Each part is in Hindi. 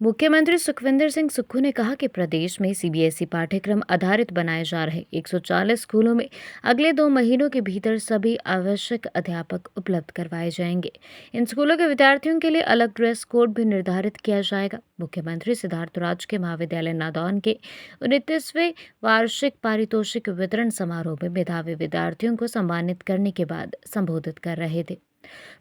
मुख्यमंत्री सुखविंदर सिंह सुक्खू ने कहा कि प्रदेश में सीबीएसई पाठ्यक्रम आधारित बनाए जा रहे 140 स्कूलों में अगले 2 महीनों के भीतर सभी आवश्यक अध्यापक उपलब्ध करवाए जाएंगे। इन स्कूलों के विद्यार्थियों के लिए अलग ड्रेस कोड भी निर्धारित किया जाएगा। मुख्यमंत्री सिद्धार्थ राजकीय महाविद्यालय नादौन के 29वें वार्षिक पारितोषिक वितरण समारोह में मेधावी विद्यार्थियों को सम्मानित करने के बाद संबोधित कर रहे थे।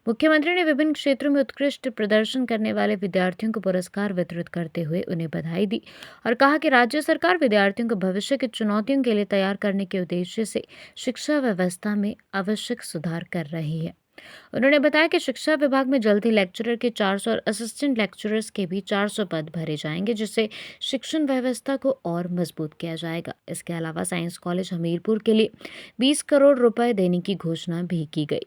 मुख्यमंत्री ने विभिन्न क्षेत्रों में उत्कृष्ट प्रदर्शन करने वाले विद्यार्थियों को पुरस्कार वितरित करते हुए उन्हें बधाई दी और कहा कि राज्य सरकार विद्यार्थियों को भविष्य की चुनौतियों के लिए तैयार करने के उद्देश्य से शिक्षा व्यवस्था में आवश्यक सुधार कर रही है। उन्होंने बताया कि शिक्षा विभाग में जल्द ही लेक्चरर के 400 और असिस्टेंट लेक्चरर्स के भी 400 पद भरे जाएंगे, जिससे शिक्षण व्यवस्था को और मजबूत किया जाएगा। इसके अलावा साइंस कॉलेज हमीरपुर के लिए 20 करोड़ रुपए देने की घोषणा भी की गई।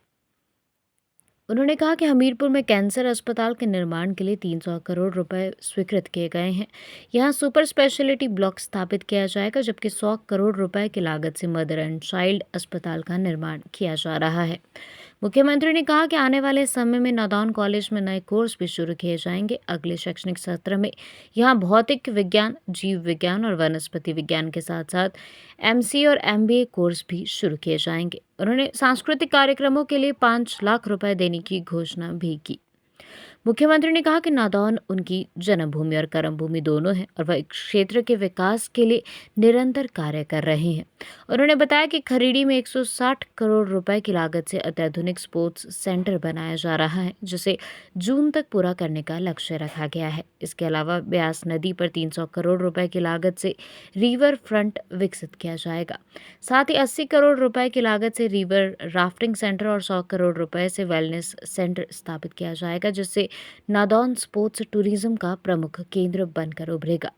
उन्होंने कहा कि हमीरपुर में कैंसर अस्पताल के निर्माण के लिए 300 करोड़ रुपए स्वीकृत किए गए हैं। यहां सुपर स्पेशलिटी ब्लॉक स्थापित किया जाएगा, जबकि 100 करोड़ रुपए की लागत से मदर एंड चाइल्ड अस्पताल का निर्माण किया जा रहा है। मुख्यमंत्री ने कहा कि आने वाले समय में नादौन कॉलेज में नए कोर्स भी शुरू किए जाएंगे। अगले शैक्षणिक सत्र में यहां भौतिक विज्ञान, जीव विज्ञान और वनस्पति विज्ञान के साथ साथ एमसीए और एमबीए कोर्स भी शुरू किए जाएंगे। उन्होंने सांस्कृतिक कार्यक्रमों के लिए 5 लाख रुपए देने की घोषणा भी की। मुख्यमंत्री ने कहा कि नादौन उनकी जन्मभूमि और कर्मभूमि दोनों है और वह क्षेत्र के विकास के लिए निरंतर कार्य कर रहे हैं। उन्होंने बताया कि खरीड़ी में 160 करोड़ रुपए की लागत से अत्याधुनिक स्पोर्ट्स सेंटर बनाया जा रहा है, जिसे जून तक पूरा करने का लक्ष्य रखा गया है। इसके अलावा ब्यास नदी पर 300 करोड़ रुपए की लागत से रिवर फ्रंट विकसित किया जाएगा। साथ ही 80 करोड़ रुपए की लागत से रिवर राफ्टिंग सेंटर और 100 करोड़ रुपए से वेलनेस सेंटर स्थापित किया जाएगा, जिससे नादौन स्पोर्ट्स टूरिज्म का प्रमुख केंद्र बनकर उभरेगा।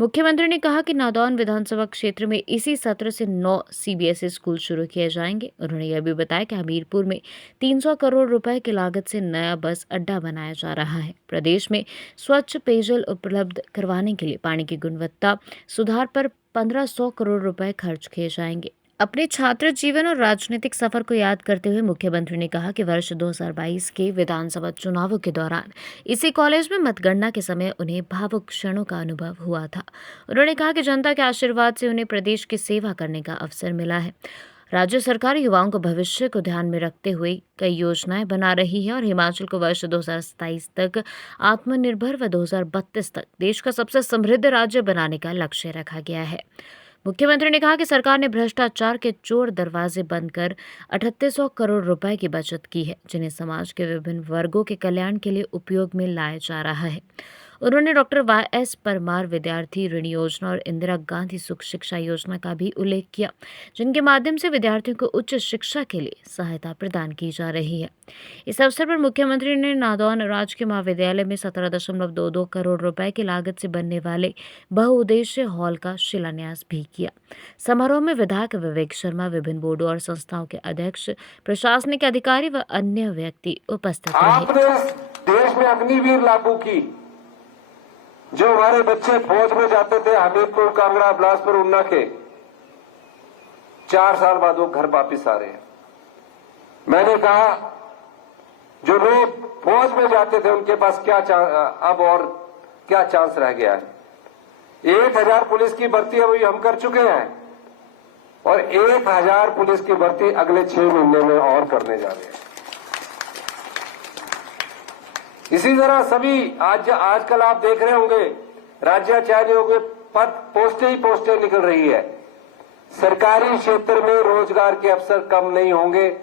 मुख्यमंत्री ने कहा कि नादौन विधानसभा क्षेत्र में इसी सत्र से 9 सीबीएसई स्कूल शुरू किए जाएंगे। उन्होंने यह भी बताया कि हमीरपुर में 300 करोड़ रुपए की लागत से नया बस अड्डा बनाया जा रहा है। प्रदेश में स्वच्छ पेयजल उपलब्ध करवाने के लिए पानी की गुणवत्ता सुधार पर 1500 करोड़ रुपए खर्च किए जाएंगे। अपने छात्र जीवन और राजनीतिक सफर को याद करते हुए मुख्यमंत्री ने कहा कि वर्ष 2022 के विधानसभा चुनावों के दौरान इसी कॉलेज में मतगणना के समय उन्हें भावुक क्षणों का अनुभव हुआ था। उन्होंने कहा कि जनता के आशीर्वाद से उन्हें प्रदेश की सेवा करने का अवसर मिला है। राज्य सरकार युवाओं को भविष्य को ध्यान में रखते हुए कई योजनाएं बना रही है और हिमाचल को वर्ष 2027 तक आत्मनिर्भर व 2032 तक देश का सबसे समृद्ध राज्य बनाने का लक्ष्य रखा गया है। मुख्यमंत्री ने कहा कि सरकार ने भ्रष्टाचार के चोर दरवाजे बंद कर 3800 करोड़ रुपए की बचत की है, जिन्हें समाज के विभिन्न वर्गों के कल्याण के लिए उपयोग में लाया जा रहा है। उन्होंने डॉक्टर वाई.एस. परमार विद्यार्थी ऋण योजना और इंदिरा गांधी सुख शिक्षा योजना का भी उल्लेख किया, जिनके माध्यम से विद्यार्थियों को उच्च शिक्षा के लिए सहायता प्रदान की जा रही है। इस अवसर पर मुख्यमंत्री ने नादौन राजकीय महाविद्यालय में 17.22 करोड़ रुपए की लागत से बनने वाले बहुउद्देशीय हॉल का शिलान्यास भी किया। समारोह में विधायक विवेक शर्मा, विभिन्न बोर्डों और संस्थाओं के अध्यक्ष, प्रशासनिक अधिकारी व अन्य व्यक्ति उपस्थित रहे। आपने देश में अग्निवीर लागू की, जो हमारे बच्चे फौज में जाते थे हमीरपुर, कांगड़ा, बिलासपुर, उन्ना के, 4 साल बाद वो घर वापिस आ रहे हैं। मैंने कहा जो लोग फौज में जाते थे उनके पास क्या अब और क्या चांस रह गया है। 1000 पुलिस की भर्ती अभी हम कर चुके हैं और 1000 पुलिस की भर्ती अगले 6 महीने में और करने जा रहे हैं। इसी तरह सभी आजकल आप देख रहे होंगे राज्याचार्यों के पद पोस्टें निकल रही है। सरकारी क्षेत्र में रोजगार के अवसर कम नहीं होंगे,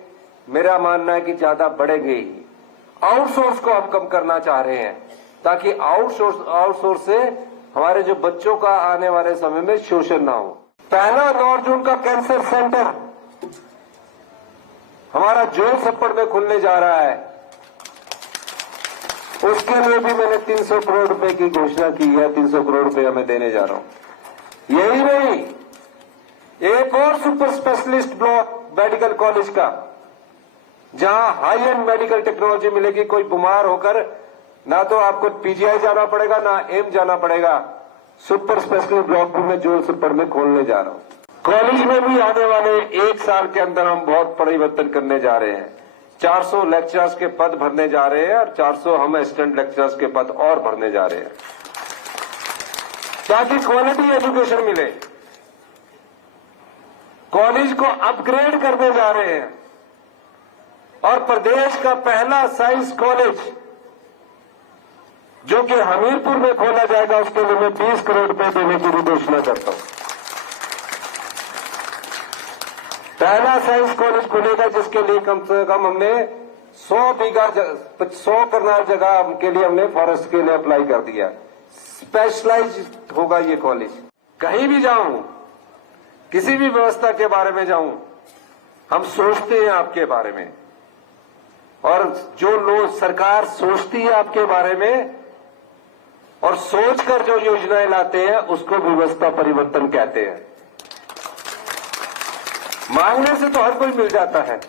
मेरा मानना है कि ज्यादा बढ़ेंगे ही। आउटसोर्स को हम कम करना चाह रहे हैं ताकि आउटसोर्स से हमारे जो बच्चों का आने वाले समय में शोषण ना हो। पहला 9 जून का कैंसर सेंटर हमारा जोर सप्पड़ में खुलने जा रहा है। उसके लिए भी मैंने 300 करोड़ रुपए की घोषणा की है। 300 करोड़ रुपए मैं देने जा रहा हूं। यही नहीं, एक और super specialist block medical college का, जहां हाई एंड मेडिकल टेक्नोलॉजी मिलेगी। कोई बीमार होकर ना तो आपको पीजीआई जाना पड़ेगा ना एम जाना पड़ेगा। सुपर स्पेशलिस्ट ब्लॉक भी मैं जोर सप्पड़ में खोलने जा रहा हूं। कॉलेज में भी आने वाले 1 साल के अंदर हम बहुत परिवर्तन करने जा रहे हैं। 400 लेक्चरर्स के पद भरने जा रहे हैं और 400 हम असिस्टेंट लेक्चरर्स के पद और भरने जा रहे हैं ताकि क्वालिटी एजुकेशन मिले। कॉलेज को अपग्रेड करने जा रहे हैं और प्रदेश का पहला साइंस कॉलेज जो कि हमीरपुर में खोला जाएगा, उसके लिए मैं 20 करोड़ रुपए देने की भी घोषणा करता हूं। पहला साइंस कॉलेज खुलेगा जिसके लिए कम से कम हमने 100 कनाल जगह के लिए हमने फॉरेस्ट के लिए अप्लाई कर दिया। स्पेशलाइज होगा ये कॉलेज। कहीं भी जाऊं, किसी भी व्यवस्था के बारे में जाऊं, हम सोचते हैं आपके बारे में, और जो लोग सरकार सोचती है आपके बारे में और सोचकर जो योजनाएं लाते हैं उसको व्यवस्था परिवर्तन कहते हैं। मांगने से तो हर कोई मिल जाता है।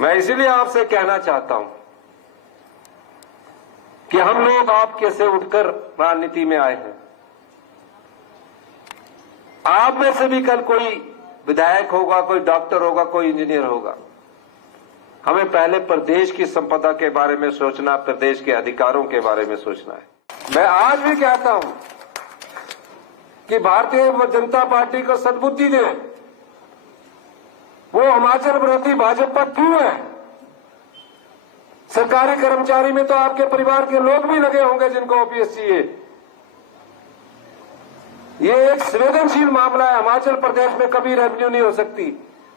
मैं इसीलिए आपसे कहना चाहता हूं कि हम लोग आपके से उठकर राजनीति में आए हैं। आप में से भी कल कोई विधायक होगा, कोई डॉक्टर होगा, कोई इंजीनियर होगा। हमें पहले प्रदेश की संपदा के बारे में सोचना, प्रदेश के अधिकारों के बारे में सोचना है। मैं आज भी कहता हूं कि भारतीय जनता पार्टी को सद्बुद्धि दे। वो हिमाचल विरोधी भाजपा क्यों है? सरकारी कर्मचारी में तो आपके परिवार के लोग भी लगे होंगे जिनको ओपीएस चाहिए। ये एक संवेदनशील मामला है। हिमाचल प्रदेश में कभी रेवेन्यू नहीं हो सकती।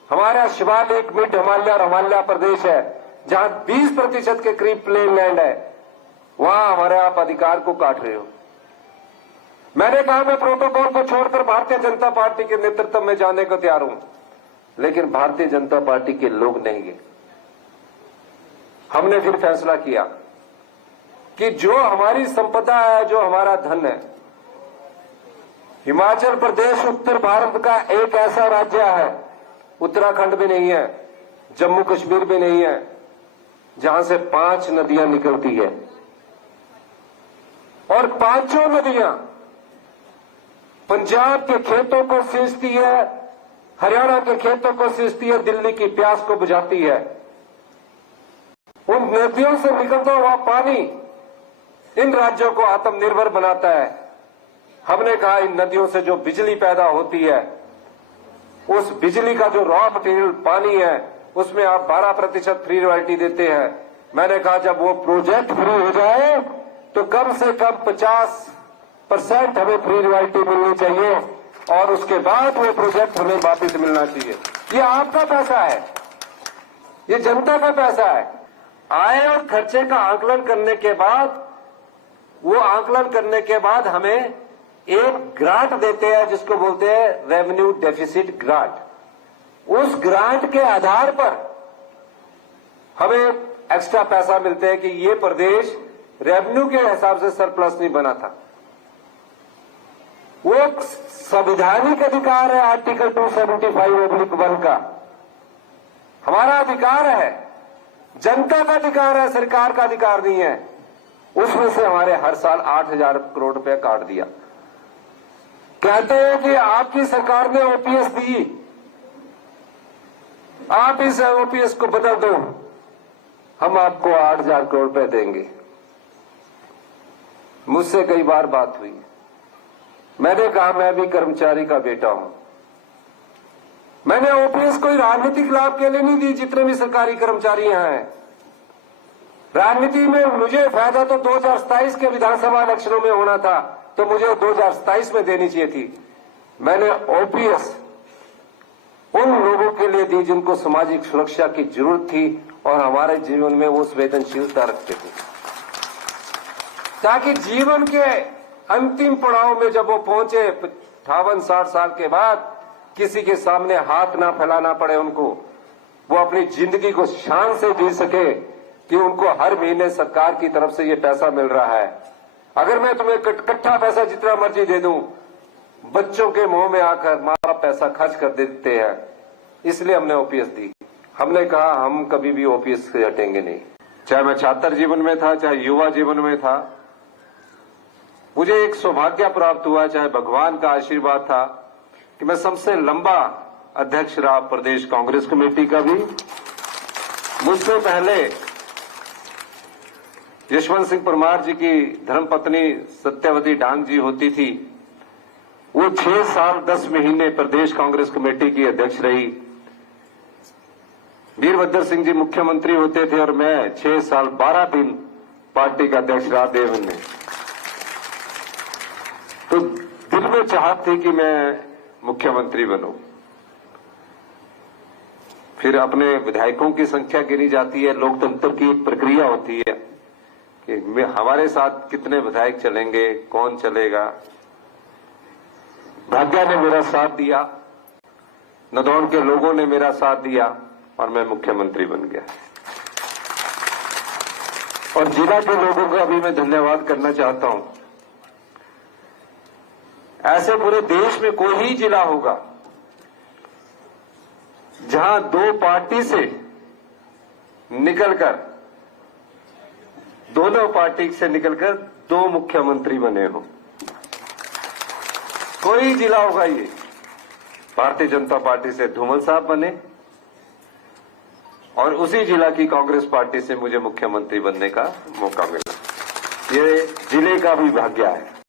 हमारा शिवालिक, मिड हिमालय और हिमालय प्रदेश है जहां 20% के करीब प्लेन लैंड है, वहां हमारे आप अधिकार को काट रहे हो। मैंने कहा मैं प्रोटोकॉल को छोड़कर भारतीय जनता पार्टी के नेतृत्व में जाने को तैयार हूं, लेकिन भारतीय जनता पार्टी के लोग नहीं गए। हमने फिर फैसला किया कि जो हमारी संपदा है, जो हमारा धन है, हिमाचल प्रदेश उत्तर भारत का एक ऐसा राज्य है, उत्तराखंड भी नहीं है, जम्मू कश्मीर भी नहीं है, जहां से 5 नदियां निकलती है और 5 नदियां पंजाब के खेतों को सींचती है, हरियाणा के खेतों को सींचती है, दिल्ली की प्यास को बुझाती है। उन नदियों से निकलता हुआ पानी इन राज्यों को आत्मनिर्भर बनाता है। हमने कहा इन नदियों से जो बिजली पैदा होती है, उस बिजली का जो रॉ मटेरियल पानी है, उसमें आप 12% फ्री रॉयल्टी देते हैं। मैंने कहा जब वो प्रोजेक्ट फ्री हो जाए तो कम से कम 50% हमें फ्री रॉयल्टी मिलनी चाहिए और उसके बाद वो प्रोजेक्ट हमें वापस मिलना चाहिए। ये आपका पैसा है, ये जनता का पैसा है। आय और खर्चे का आकलन करने के बाद, वो आकलन करने के बाद हमें एक ग्रांट देते हैं जिसको बोलते हैं रेवेन्यू डेफिसिट ग्रांट। उस ग्रांट के आधार पर हमें एक्स्ट्रा पैसा मिलते हैं कि ये प्रदेश रेवेन्यू के हिसाब से सरप्लस नहीं बना था। वो संवैधानिक अधिकार है आर्टिकल 275(1) का, हमारा अधिकार है, जनता का अधिकार है, सरकार का अधिकार नहीं है। उसमें से हमारे हर साल 8,000 करोड़ रुपया काट दिया। कहते हैं कि आपकी सरकार ने ओपीएस दी, आप इस ओपीएस को बदल दो, हम आपको 8,000 करोड़ रुपए देंगे। मुझसे कई बार बात हुई, मैंने कहा मैं भी कर्मचारी का बेटा हूं। मैंने ओपीएस कोई राजनीतिक लाभ के लिए नहीं दी। जितने भी सरकारी कर्मचारी यहां हैं, राजनीति में मुझे फायदा तो 2027 के विधानसभा इलेक्शनों में होना था, तो मुझे 2027 में देनी चाहिए थी। मैंने ओपीएस उन लोगों के लिए दी जिनको सामाजिक सुरक्षा की जरूरत थी और हमारे जीवन में वो संवेदनशीलता रखते थे, ताकि जीवन के अंतिम पड़ाव में जब वो पहुंचे 58-60 साल के बाद, किसी के सामने हाथ ना फैलाना पड़े उनको, वो अपनी जिंदगी को शान से जी सके कि उनको हर महीने सरकार की तरफ से ये पैसा मिल रहा है। अगर मैं तुम्हें इकट्ठा पैसा जितना मर्जी दे दूं, बच्चों के मुंह में आकर माँ बाप पैसा खर्च कर देते हैं। इसलिए हमने ओपीएस दी। हमने कहा हम कभी भी ओपीएस से हटेंगे नहीं। चाहे मैं छात्र जीवन में था, चाहे युवा जीवन में था, मुझे एक सौभाग्य प्राप्त हुआ, चाहे भगवान का आशीर्वाद था कि मैं सबसे लंबा अध्यक्ष रहा प्रदेश कांग्रेस कमेटी का भी। मुझसे पहले यशवंत सिंह परमार जी की धर्मपत्नी सत्यवती डांग जी होती थी, वो 6 साल 10 महीने प्रदेश कांग्रेस कमेटी की अध्यक्ष रही। वीरभद्र सिंह जी मुख्यमंत्री होते थे और मैं 6 साल 12 दिन पार्टी का अध्यक्ष रहा देवन में। तो दिल में चाहत थी कि मैं मुख्यमंत्री बनूं। फिर अपने विधायकों की संख्या गिनी जाती है, लोकतंत्र की एक प्रक्रिया होती है कि हमारे साथ कितने विधायक चलेंगे, कौन चलेगा। भाग्य ने मेरा साथ दिया, नदौन के लोगों ने मेरा साथ दिया और मैं मुख्यमंत्री बन गया। और जिला के लोगों का भी मैं धन्यवाद करना चाहता हूं। ऐसे पूरे देश में कोई ही जिला होगा जहां 2 पार्टी से निकलकर, दोनों पार्टी से निकलकर 2 मुख्यमंत्री बने हो। कोई जिला होगा ये। भारतीय जनता पार्टी से धूमल साहब बने और उसी जिला की कांग्रेस पार्टी से मुझे मुख्यमंत्री बनने का मौका मिला। ये जिले का भी भाग्य है।